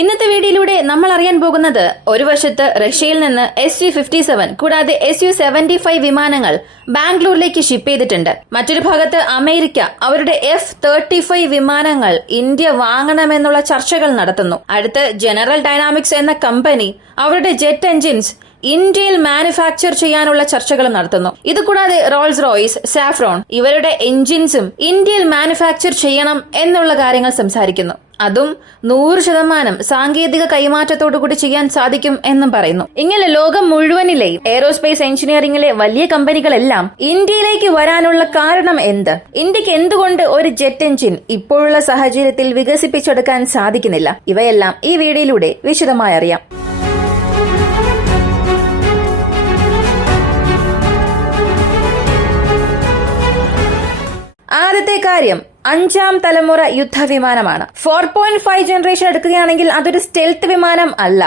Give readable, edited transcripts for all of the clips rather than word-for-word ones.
ഇന്നത്തെ വീഡിയോയിലൂടെ നമ്മൾ അറിയാൻ പോകുന്നത് ഒരു വശത്ത് റഷ്യയിൽ നിന്ന് Su-57 കൂടാതെ Su-75 വിമാനങ്ങൾ ബാംഗ്ലൂരിലേക്ക് ഷിപ്പ് ചെയ്തിട്ടുണ്ട്. മറ്റൊരു ഭാഗത്ത് അമേരിക്ക അവരുടെ F-35 വിമാനങ്ങൾ ഇന്ത്യ വാങ്ങണമെന്നുള്ള ചർച്ചകൾ നടത്തുന്നു. അടുത്ത് ജനറൽ ഡൈനാമിക്സ് എന്ന കമ്പനി അവരുടെ ജെറ്റ് എഞ്ചിൻസ് ഇന്ത്യയിൽ മാനുഫാക്ചർ ചെയ്യാനുള്ള ചർച്ചകളും നടത്തുന്നു. ഇതുകൂടാതെ റോൾസ് റോയ്സ്, സാഫ്രോൺ ഇവരുടെ എഞ്ചിൻസും ഇന്ത്യയിൽ മാനുഫാക്ചർ ചെയ്യണം എന്നുള്ള കാര്യങ്ങൾ സംസാരിക്കുന്നു. അതും 100% സാങ്കേതിക കൈമാറ്റത്തോടുകൂടി ചെയ്യാൻ സാധിക്കും എന്നും പറയുന്നു. ഇങ്ങനെ ലോകം മുഴുവനിലെയും എയ്റോസ്പേസ് എഞ്ചിനീയറിംഗിലെ വലിയ കമ്പനികളെല്ലാം ഇന്ത്യയിലേക്ക് വരാനുള്ള കാരണം എന്ത്? ഇന്ത്യക്ക് എന്തുകൊണ്ട് ഒരു ജെറ്റ് എഞ്ചിൻ ഇപ്പോഴുള്ള സാഹചര്യത്തിൽ വികസിപ്പിച്ചെടുക്കാൻ സാധിക്കുന്നില്ല? ഇവയെല്ലാം ഈ വീഡിയോയിലൂടെ വിശദമായി അറിയാം. ആദ്യത്തെ കാര്യം 5ാം തലമുറ യുദ്ധവിമാനമാണ്. 4.5 ജനറേഷൻ എടുക്കുകയാണെങ്കിൽ അതൊരു സ്റ്റെൽത്ത് വിമാനം അല്ല.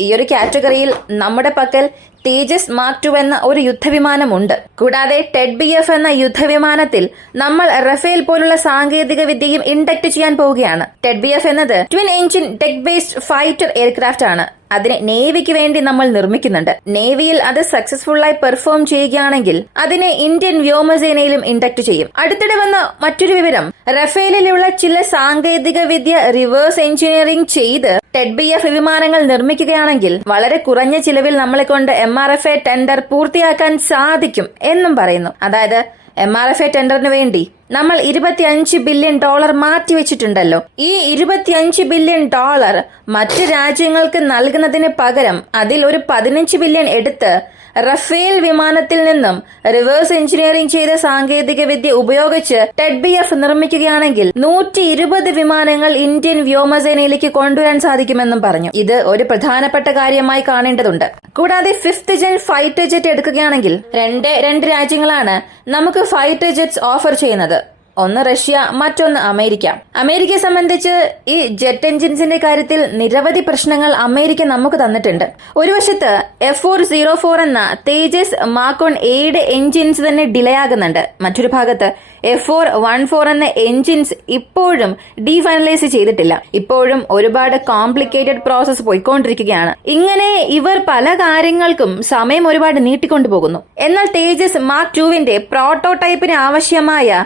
ഈ ഒരു കാറ്റഗറിയിൽ നമ്മുടെ പക്കൽ തേജസ് മാർക്ക് 2 എന്ന ഒരു യുദ്ധവിമാനമുണ്ട്. കൂടാതെ TED-BF എന്ന യുദ്ധവിമാനത്തിൽ നമ്മൾ റഫേൽ പോലുള്ള സാങ്കേതിക വിദ്യയും ഇൻഡക്ട് ചെയ്യാൻ പോവുകയാണ്. TED-BF എന്നത് twin engine deck based fighter aircraft ആണ്. അതിനെ നേവിക്ക് വേണ്ടി നമ്മൾ നിർമ്മിക്കുന്നുണ്ട്. നേവിയിൽ അത് സക്സസ്ഫുള്ളായി പെർഫോം ചെയ്യുകയാണെങ്കിൽ അതിനെ ഇന്ത്യൻ വ്യോമസേനയിലും ഇൻഡക്ട് ചെയ്യും. അടുത്തിടെ വന്ന മറ്റൊരു വിവരം, റഫേലിലുള്ള ചില സാങ്കേതിക വിദ്യ റിവേഴ്സ് എഞ്ചിനീയറിംഗ് ചെയ്ത് TED-BF വിമാനങ്ങൾ നിർമ്മിക്കുകയാണെങ്കിൽ വളരെ കുറഞ്ഞ ചിലവിൽ നമ്മളെ കൊണ്ട് MRFA ടെൻഡർ പൂർത്തിയാക്കാൻ സാധിക്കും എന്നും പറയുന്നു. അതായത് MRFA ടെൻഡറിന് വേണ്ടി നമ്മൾ $25 ബില്യൺ മാറ്റിവെച്ചിട്ടുണ്ടല്ലോ. ഈ $25 ബില്യൺ മറ്റു രാജ്യങ്ങൾക്ക് നൽകുന്നതിന് പകരം അതിൽ ഒരു 15 ബില്യൺ എടുത്ത് റഫേൽ വിമാനത്തിൽ നിന്നും റിവേഴ്സ് എഞ്ചിനീയറിംഗ് ചെയ്ത സാങ്കേതിക വിദ്യ ഉപയോഗിച്ച് TED-BF നിർമ്മിക്കുകയാണെങ്കിൽ 120 വിമാനങ്ങൾ ഇന്ത്യൻ വ്യോമസേനയിലേക്ക് കൊണ്ടുവരാൻ സാധിക്കുമെന്നും പറഞ്ഞു. ഇത് ഒരു പ്രധാനപ്പെട്ട കാര്യമായി കാണേണ്ടതുണ്ട്. കൂടാതെ 5th ജെൻ ഫൈറ്റർ ജെറ്റ് എടുക്കുകയാണെങ്കിൽ രണ്ട് രാജ്യങ്ങളാണ് നമുക്ക് ഫൈറ്റർ ജെറ്റ്സ് ഓഫർ ചെയ്യുന്നത്. ഒന്ന് റഷ്യ, മറ്റൊന്ന് അമേരിക്ക. അമേരിക്കയെ സംബന്ധിച്ച് ഈ ജെറ്റ് എഞ്ചിൻസിന്റെ കാര്യത്തിൽ നിരവധി പ്രശ്നങ്ങൾ അമേരിക്ക നമുക്ക് തന്നിട്ടുണ്ട്. ഒരു വശത്ത് F-404 എന്ന തേജസ് മാർക്ക് 1A എഞ്ചിൻസ് തന്നെ ഡിലേ ആകുന്നുണ്ട്. മറ്റൊരു ഭാഗത്ത് F-414 എന്ന എഞ്ചിൻസ് ഇപ്പോഴും ഡീഫൈനലൈസ് ചെയ്തിട്ടില്ല. ഇപ്പോഴും ഒരുപാട് കോംപ്ലിക്കേറ്റഡ് പ്രോസസ് പോയിക്കൊണ്ടിരിക്കുകയാണ്. ഇങ്ങനെ ഇവർ പല കാര്യങ്ങൾക്കും സമയം ഒരുപാട് നീട്ടിക്കൊണ്ടുപോകുന്നു. എന്നാൽ തേജസ് മാർക്ക് 2 പ്രോട്ടോടൈപ്പിന് ആവശ്യമായ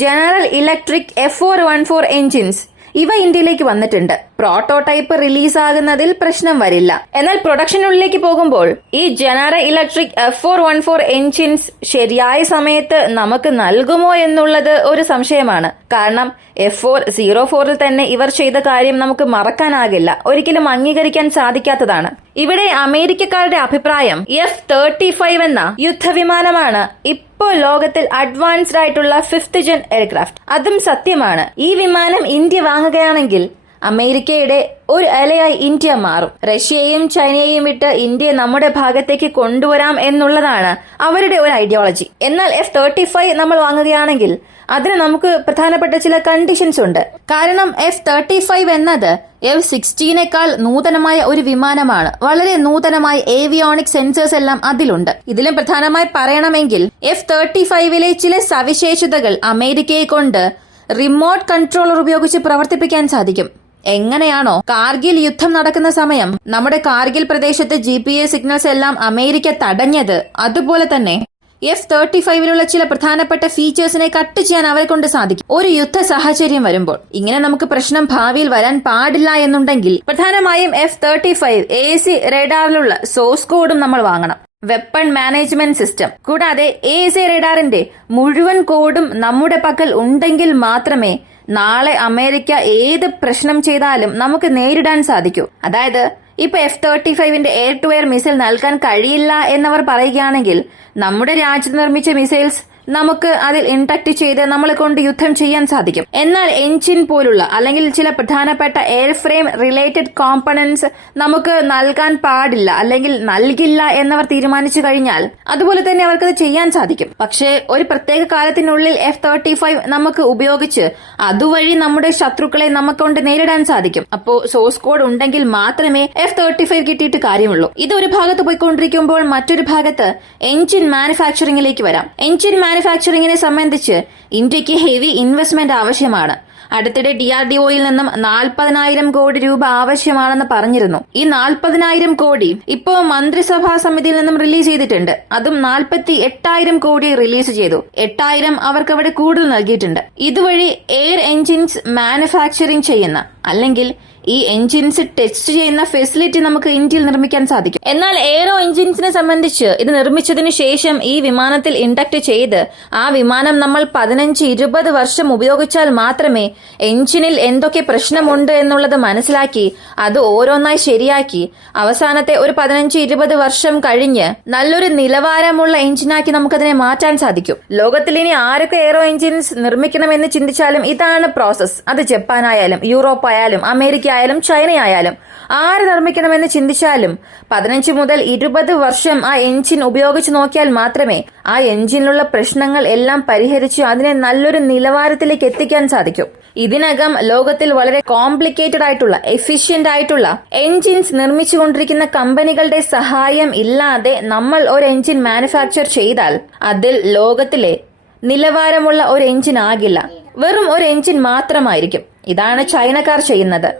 ജനറൽ ഇലക്ട്രിക് F-414 എഞ്ചിൻസ് ഇവ ഇന്ത്യയിലേക്ക് വന്നിട്ടുണ്ട്. പ്രോട്ടോടൈപ്പ് റിലീസാകുന്നതിൽ പ്രശ്നം വരില്ല. എന്നാൽ പ്രൊഡക്ഷനുള്ളിലേക്ക് പോകുമ്പോൾ ഈ ജനറൽ ഇലക്ട്രിക് F-414 എഞ്ചിൻസ് ശരിയായ സമയത്ത് നമുക്ക് നൽകുമോ എന്നുള്ളത് ഒരു സംശയമാണ്. കാരണം F-404 തന്നെ ഇവർ ചെയ്ത കാര്യം നമുക്ക് മറക്കാനാകില്ല, ഒരിക്കലും അംഗീകരിക്കാൻ സാധിക്കാത്തതാണ്. ഇവിടെ അമേരിക്കക്കാരുടെ അഭിപ്രായം F-35 എന്ന യുദ്ധവിമാനമാണ് ഇപ്പോൾ ലോകത്തിൽ അഡ്വാൻസ്ഡ് ആയിട്ടുള്ള 5th ജെൻ എയർക്രാഫ്റ്റ്. അതും സത്യമാണ്. ഈ വിമാനം ഇന്ത്യ വാങ്ങുകയാണെങ്കിൽ അമേരിക്കയുടെ ഒരു അലയായി ഇന്ത്യ മാറും. റഷ്യയെയും ചൈനയെയും വിട്ട് ഇന്ത്യയെ നമ്മുടെ ഭാഗത്തേക്ക് കൊണ്ടുവരാം എന്നുള്ളതാണ് അവരുടെ ഒരു ഐഡിയോളജി. എന്നാൽ F-35 നമ്മൾ വാങ്ങുകയാണെങ്കിൽ അതിന് നമുക്ക് പ്രധാനപ്പെട്ട ചില കണ്ടീഷൻസ് ഉണ്ട്. കാരണം F-35 എന്നത് F-16 നൂതനമായ ഒരു വിമാനമാണ്. വളരെ നൂതനമായ ഏവിയോണിക് സെൻസേഴ്സ് എല്ലാം അതിലുണ്ട്. ഇതിലും പ്രധാനമായി പറയണമെങ്കിൽ F-35 ചില സവിശേഷതകൾ അമേരിക്കയെ കൊണ്ട് റിമോട്ട് കൺട്രോളർ ഉപയോഗിച്ച് പ്രവർത്തിപ്പിക്കാൻ സാധിക്കും. എങ്ങനെയാണോ കാർഗിൽ യുദ്ധം നടക്കുന്ന സമയം നമ്മുടെ കാർഗിൽ പ്രദേശത്ത് GPS സിഗ്നൽസ് എല്ലാം അമേരിക്ക തടഞ്ഞത്, അതുപോലെ തന്നെ F-35 ചില പ്രധാനപ്പെട്ട ഫീച്ചേഴ്സിനെ കട്ട് ചെയ്യാൻ അവരെ കൊണ്ട് സാധിക്കും ഒരു യുദ്ധ സാഹചര്യം വരുമ്പോൾ. ഇങ്ങനെ നമുക്ക് പ്രശ്നം ഭാവിയിൽ വരാൻ പാടില്ല എന്നുണ്ടെങ്കിൽ പ്രധാനമായും F-35 AC റഡാറിലുള്ള സോഴ്സ് കോഡും നമ്മൾ വാങ്ങണം. വെപ്പൺ മാനേജ്മെന്റ് സിസ്റ്റം കൂടാതെ AC റഡാറിന്റെ മുഴുവൻ കോഡും നമ്മുടെ പക്കൽ ഉണ്ടെങ്കിൽ മാത്രമേ നാളെ അമേരിക്ക ഏത് പ്രശ്നം ചെയ്താലും നമുക്ക് നേരിടാൻ സാധിക്കൂ. അതായത് ഇപ്പൊ F-35 air to air missile നൽകാൻ കഴിയില്ല എന്നവർ പറയുകയാണെങ്കിൽ നമ്മുടെ രാജ്യത്ത് നിർമ്മിച്ച മിസൈൽസ് നമുക്ക് അതിൽ ഇൻഡക്ട് ചെയ്ത് നമ്മളെ കൊണ്ട് യുദ്ധം ചെയ്യാൻ സാധിക്കും. എന്നാൽ എഞ്ചിൻ പോലുള്ള അല്ലെങ്കിൽ ചില പ്രധാനപ്പെട്ട എയർ ഫ്രെയിം റിലേറ്റഡ് കോമ്പണന്റ്സ് നമുക്ക് നൽകാൻ പാടില്ല അല്ലെങ്കിൽ നൽകില്ല എന്നവർ തീരുമാനിച്ചു കഴിഞ്ഞാൽ അതുപോലെ തന്നെ അവർക്കത് ചെയ്യാൻ സാധിക്കും. പക്ഷേ ഒരു പ്രത്യേക കാലത്തിനുള്ളിൽ F-35 നമുക്ക് ഉപയോഗിച്ച് അതുവഴി നമ്മുടെ ശത്രുക്കളെ നമുക്കൊണ്ട് നേരിടാൻ സാധിക്കും. അപ്പോ സോഴ്സ് കോഡ് ഉണ്ടെങ്കിൽ മാത്രമേ F-35 കിട്ടിയിട്ട് കാര്യമുള്ളൂ. ഇത് ഒരു ഭാഗത്ത് പോയിക്കൊണ്ടിരിക്കുമ്പോൾ മറ്റൊരു ഭാഗത്ത് എഞ്ചിൻ മാനുഫാക്ചറിംഗിലേക്ക് വരാം. എഞ്ചിൻ മാനുഫാക്ചറിംഗിനെ സംബന്ധിച്ച് ഇന്ത്യക്ക് ഹെവി ഇൻവെസ്റ്റ്മെന്റ് ആവശ്യമാണ്. അടുത്തിടെ DRDOയിൽ നിന്നും 40,000 കോടി രൂപ ആവശ്യമാണെന്ന് പറഞ്ഞിരുന്നു. ഈ 40,000 കോടി ഇപ്പോ മന്ത്രിസഭാ സമിതിയിൽ നിന്നും റിലീസ് ചെയ്തിട്ടുണ്ട്. അതും 48,000 കോടി റിലീസ് ചെയ്തു. 8,000 അവർക്ക് അവിടെ കൂടുതൽ നൽകിയിട്ടുണ്ട്. ഇതുവഴി എയർ എഞ്ചിൻസ് മാനുഫാക്ചറിംഗ് ചെയ്യുന്ന അല്ലെങ്കിൽ ഈ എഞ്ചിൻസ് ടെസ്റ്റ് ചെയ്യുന്ന ഫെസിലിറ്റി നമുക്ക് ഇന്ത്യയിൽ നിർമ്മിക്കാൻ സാധിക്കും. എന്നാൽ എയ്റോ എഞ്ചിൻസിനെ സംബന്ധിച്ച് ഇത് നിർമ്മിച്ചതിനു ശേഷം ഈ വിമാനത്തിൽ ഇൻഡക്ട് ചെയ്ത് ആ വിമാനം നമ്മൾ 15-20 വർഷം ഉപയോഗിച്ചാൽ മാത്രമേ എഞ്ചിനിൽ എന്തൊക്കെ പ്രശ്നമുണ്ട് എന്നുള്ളത് മനസ്സിലാക്കി അത് ഓരോന്നായി ശരിയാക്കി അവസാനത്തെ ഒരു 15-20 വർഷം കഴിഞ്ഞ് നല്ലൊരു നിലവാരമുള്ള എഞ്ചിനാക്കി നമുക്കതിനെ മാറ്റാൻ സാധിക്കും. ലോകത്തിൽ ഇനി ആരൊക്കെ എയ്റോ എഞ്ചിൻസ് നിർമ്മിക്കണമെന്ന് ചിന്തിച്ചാലും ഇതാണ് പ്രോസസ്. അത് ജപ്പാനായാലും യൂറോപ്പ് ആയാലും അമേരിക്ക ആയാലും ചൈന ആയാലും ആര് നിർമ്മിക്കണമെന്ന് ചിന്തിച്ചാലും 15 മുതൽ 20 വർഷം ആ എഞ്ചിൻ ഉപയോഗിച്ച് നോക്കിയാൽ മാത്രമേ ആ എഞ്ചിനിലുള്ള പ്രശ്നങ്ങൾ എല്ലാം പരിഹരിച്ച് അതിനെ നല്ലൊരു നിലവാരത്തിലേക്ക് എത്തിക്കാൻ സാധിക്കൂ. ഇതിനകം ലോകത്തിൽ വളരെ കോംപ്ലിക്കേറ്റഡ് ആയിട്ടുള്ള എഫിഷ്യന്റ് ആയിട്ടുള്ള എഞ്ചിൻസ് നിർമ്മിച്ചുകൊണ്ടിരിക്കുന്ന കമ്പനികളുടെ സഹായം ഇല്ലാതെ നമ്മൾ ഒരു എഞ്ചിൻ മാനുഫാക്ചർ ചെയ്താൽ അതിൽ ലോകത്തിലെ നിലവാരമുള്ള ഒരു എഞ്ചിൻ ആകില്ല, വെറും ഒരു എഞ്ചിൻ മാത്രമായിരിക്കും. ഇതാണ് ചൈനക്കാർ ചെയ്യുന്നത്,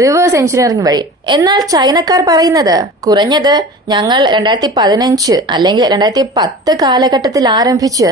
റിവേഴ്സ് എഞ്ചിനീയറിംഗ് വഴി. എന്നാൽ ചൈനക്കാർ പറയുന്നത് കുറഞ്ഞത് ഞങ്ങൾ 2015 അല്ലെങ്കിൽ 2010 കാലഘട്ടത്തിൽ ആരംഭിച്ച്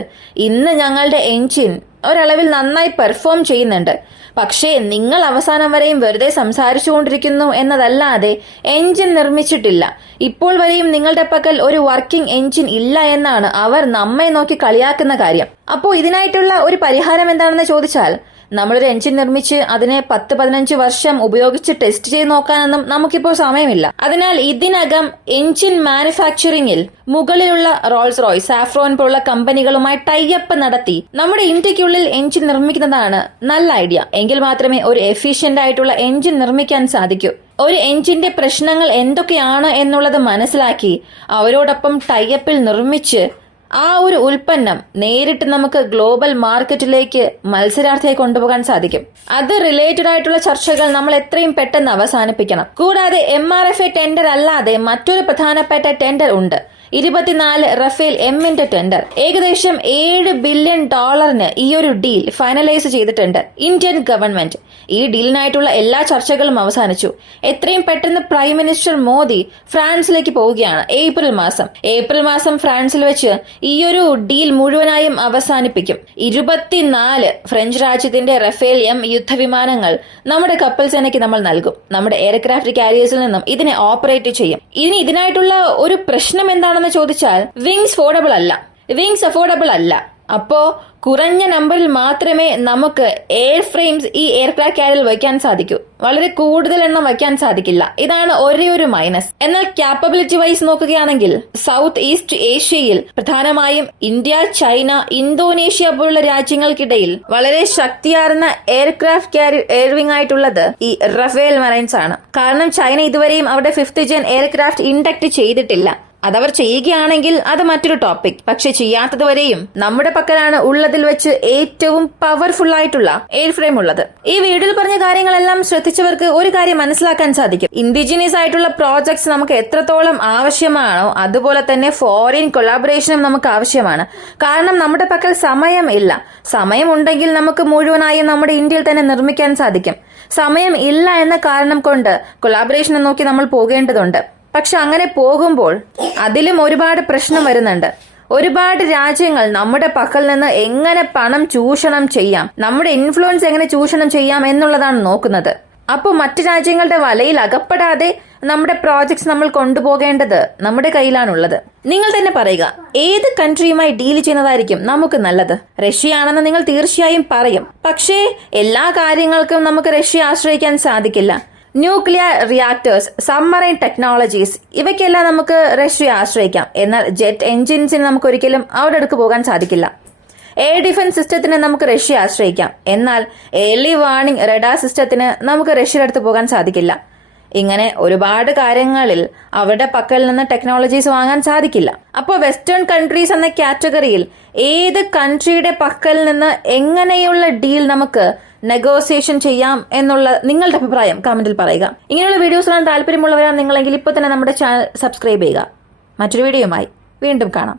ഇന്ന് ഞങ്ങളുടെ എഞ്ചിൻ ഒരളവിൽ നന്നായി പെർഫോം ചെയ്യുന്നുണ്ട്. പക്ഷേ നിങ്ങൾ അവസാനം വരെയും വെറുതെ സംസാരിച്ചുകൊണ്ടിരിക്കുന്നു എന്നതല്ലാതെ എഞ്ചിൻ നിർമ്മിച്ചിട്ടില്ല. ഇപ്പോൾ വരെയും നിങ്ങളുടെ പക്കൽ ഒരു വർക്കിംഗ് എഞ്ചിൻ ഇല്ല എന്നാണ് അവർ നമ്മെ നോക്കി കളിയാക്കുന്ന കാര്യം. അപ്പോൾ ഇതിനായിട്ടുള്ള ഒരു പരിഹാരം എന്താണെന്ന് ചോദിച്ചാൽ നമ്മളൊരു എഞ്ചിൻ നിർമ്മിച്ച് അതിനെ 10-15 വർഷം ഉപയോഗിച്ച് ടെസ്റ്റ് ചെയ്ത് നോക്കാനൊന്നും നമുക്കിപ്പോൾ സമയമില്ല. അതിനാൽ ഇതിനകം എഞ്ചിൻ മാനുഫാക്ചറിംഗിൽ മുകളിലുള്ള റോൾസ് റോയ്സ്, സാഫ്രോൺ പോലുള്ള കമ്പനികളുമായി ടൈഅപ്പ് നടത്തി നമ്മുടെ ഇന്ത്യക്കുള്ളിൽ എഞ്ചിൻ നിർമ്മിക്കുന്നതാണ് നല്ല ഐഡിയ. എങ്കിൽ മാത്രമേ ഒരു എഫിഷ്യന്റ് ആയിട്ടുള്ള എഞ്ചിൻ നിർമ്മിക്കാൻ സാധിക്കൂ. ഒരു എഞ്ചിന്റെ പ്രശ്നങ്ങൾ എന്തൊക്കെയാണ് എന്നുള്ളത് മനസ്സിലാക്കി അവരോടൊപ്പം ടൈഅപ്പിൽ നിർമ്മിച്ച് ആ ഒരു ഉൽപ്പന്നം നേരിട്ട് നമുക്ക് ഗ്ലോബൽ മാർക്കറ്റിലേക്ക് മത്സരാർത്ഥിയെ കൊണ്ടുപോകാൻ സാധിക്കും. അത് റിലേറ്റഡ് ആയിട്ടുള്ള ചർച്ചകൾ നമ്മൾ എത്രയും പെട്ടെന്ന് അവസാനിപ്പിക്കണം. കൂടാതെ MRFA ടെൻഡർ അല്ലാതെ മറ്റൊരു പ്രധാനപ്പെട്ട ടെൻഡർ ഉണ്ട്, 24 റഫേൽ എമ്മിന്റെ ടെൻഡർ. ഏകദേശം $7 ബില്യൺ ഈ ഒരു ഡീൽ ഫൈനലൈസ് ചെയ്തിട്ടുണ്ട് ഇന്ത്യൻ ഗവൺമെന്റ്. ഈ ഡീലിനായിട്ടുള്ള എല്ലാ ചർച്ചകളും അവസാനിച്ചു. എത്രയും പെട്ടെന്ന് പ്രൈം മിനിസ്റ്റർ മോദി ഫ്രാൻസിലേക്ക് പോവുകയാണ്. ഏപ്രിൽ മാസം ഫ്രാൻസിൽ വെച്ച് ഈ ഒരു ഡീൽ മുഴുവനായും അവസാനിപ്പിക്കും. 24 ഫ്രഞ്ച് രാജ്യത്തിന്റെ റഫേൽ എം യുദ്ധവിമാനങ്ങൾ നമ്മുടെ കപ്പൽ സേനയ്ക്ക് നമ്മൾ നൽകും. നമ്മുടെ എയർക്രാഫ്റ്റ് കാരിയേഴ്സിൽ നിന്നും ഇതിനെ ഓപ്പറേറ്റ് ചെയ്യും. ഇനി ഇതിനായിട്ടുള്ള ഒരു പ്രശ്നം എന്താണെന്ന് ചോദിച്ചാൽ വിങ്സ് അഫോർഡബിൾ അല്ല. അപ്പോ കുറഞ്ഞ നമ്പറിൽ മാത്രമേ നമുക്ക് എയർ ഫ്രെയിംസ് ഈ എയർക്രാഫ്റ്റ് കാരിയറിൽ വയ്ക്കാൻ സാധിക്കൂ. വളരെ കൂടുതൽ എണ്ണം വയ്ക്കാൻ സാധിക്കില്ല. ഇതാണ് ഒരേ ഒരു മൈനസ്. എന്നാൽ ക്യാപ്പബിലിറ്റി വൈസ് നോക്കുകയാണെങ്കിൽ സൗത്ത് ഈസ്റ്റ് ഏഷ്യയിൽ പ്രധാനമായും ഇന്ത്യ, ചൈന, ഇന്തോനേഷ്യ പോലുള്ള രാജ്യങ്ങൾക്കിടയിൽ വളരെ ശക്തിയാർന്ന എയർക്രാഫ്റ്റ് കാരിയർ എയർവിംഗ് ആയിട്ടുള്ളത് ഈ റഫേൽ മറൈൻസ് ആണ്. കാരണം ചൈന ഇതുവരെയും അവരുടെ 5th ജെൻ എയർക്രാഫ്റ്റ് ഇൻഡക്ട് ചെയ്തിട്ടില്ല. അതവർ ചെയ്യുകയാണെങ്കിൽ അത് മറ്റൊരു ടോപ്പിക്. പക്ഷെ ചെയ്യാത്തത് വരെയും നമ്മുടെ പക്കലാണ് ഉള്ളതിൽ വെച്ച് ഏറ്റവും പവർഫുൾ ആയിട്ടുള്ള എയർ ഫ്രെയിം ഉള്ളത്. ഈ വീഡിയോയിൽ പറഞ്ഞ കാര്യങ്ങളെല്ലാം ശ്രദ്ധിച്ചവർക്ക് ഒരു കാര്യം മനസ്സിലാക്കാൻ സാധിക്കും. ഇൻഡിജിനിയസ് ആയിട്ടുള്ള പ്രോജക്ട്സ് നമുക്ക് എത്രത്തോളം ആവശ്യമാണോ അതുപോലെ തന്നെ ഫോറിൻ കൊളാബറേഷനും നമുക്ക് ആവശ്യമാണ്. കാരണം നമ്മുടെ പക്കൽ സമയം ഇല്ല. സമയമുണ്ടെങ്കിൽ നമുക്ക് മുഴുവനായും നമ്മുടെ ഇന്ത്യയിൽ തന്നെ നിർമ്മിക്കാൻ സാധിക്കും. സമയം ഇല്ല എന്ന കാരണം കൊണ്ട് കൊളാബറേഷനെ നോക്കി നമ്മൾ പോകേണ്ടതുണ്ട്. പക്ഷെ അങ്ങനെ പോകുമ്പോൾ അതിലും ഒരുപാട് പ്രശ്നം വരുന്നുണ്ട്. ഒരുപാട് രാജ്യങ്ങൾ നമ്മുടെ പക്കൽ നിന്ന് എങ്ങനെ പണം ചൂഷണം ചെയ്യാം, നമ്മുടെ ഇൻഫ്ലുവൻസ് എങ്ങനെ ചൂഷണം ചെയ്യാം എന്നുള്ളതാണ് നോക്കുന്നത്. അപ്പോൾ മറ്റു രാജ്യങ്ങളുടെ വലയിൽ അകപ്പെടാതെ നമ്മുടെ പ്രോജക്ട്സ് നമ്മൾ കൊണ്ടുപോകേണ്ടത് നമ്മുടെ കയ്യിലാണുള്ളത്. നിങ്ങൾ തന്നെ പറയുക, ഏത് കൺട്രിയുമായി ഡീൽ ചെയ്യുന്നതായിരിക്കും നമുക്ക് നല്ലത്? റഷ്യയാണെന്ന് നിങ്ങൾ തീർച്ചയായും പറയും. പക്ഷേ എല്ലാ കാര്യങ്ങൾക്കും നമുക്ക് റഷ്യ ആശ്രയിക്കാൻ സാധിക്കില്ല. ന്യൂക്ലിയർ റിയാക്ടേഴ്സ്, സബ്മറൈൻ ടെക്നോളജീസ്, ഇവയ്ക്കെല്ലാം നമുക്ക് റഷ്യ ആശ്രയിക്കാം. എന്നാൽ ജെറ്റ് എഞ്ചിൻസിന് നമുക്ക് ഒരിക്കലും അവിടെ അടുക്ക് പോകാൻ സാധിക്കില്ല. എയർ ഡിഫൻസ് സിസ്റ്റത്തിന് നമുക്ക് റഷ്യ ആശ്രയിക്കാം. എന്നാൽ ഏർലി വാർണിംഗ് റഡാർ സിസ്റ്റത്തിന് നമുക്ക് റഷ്യയുടെ അടുത്ത് പോകാൻ സാധിക്കില്ല. ഇങ്ങനെ ഒരുപാട് കാര്യങ്ങളിൽ അവരുടെ പക്കൽ നിന്ന് ടെക്നോളജീസ് വാങ്ങാൻ സാധിക്കില്ല. അപ്പോൾ വെസ്റ്റേൺ കൺട്രീസ് എന്ന കാറ്റഗറിയിൽ ഏത് കൺട്രിയുടെ പക്കൽ നിന്ന് എങ്ങനെയുള്ള ഡീൽ നമുക്ക് നെഗോസിയേഷൻ ചെയ്യാം എന്നുള്ള നിങ്ങളുടെ അഭിപ്രായം കമന്റിൽ പറയുക. ഇങ്ങനെയുള്ള വീഡിയോസ് കാണാൻ താല്പര്യമുള്ളവരാണ് നിങ്ങളെങ്കിൽ ഇപ്പോൾ തന്നെ നമ്മുടെ ചാനൽ സബ്സ്ക്രൈബ് ചെയ്യുക. മറ്റൊരു വീഡിയോയുമായി വീണ്ടും കാണാം.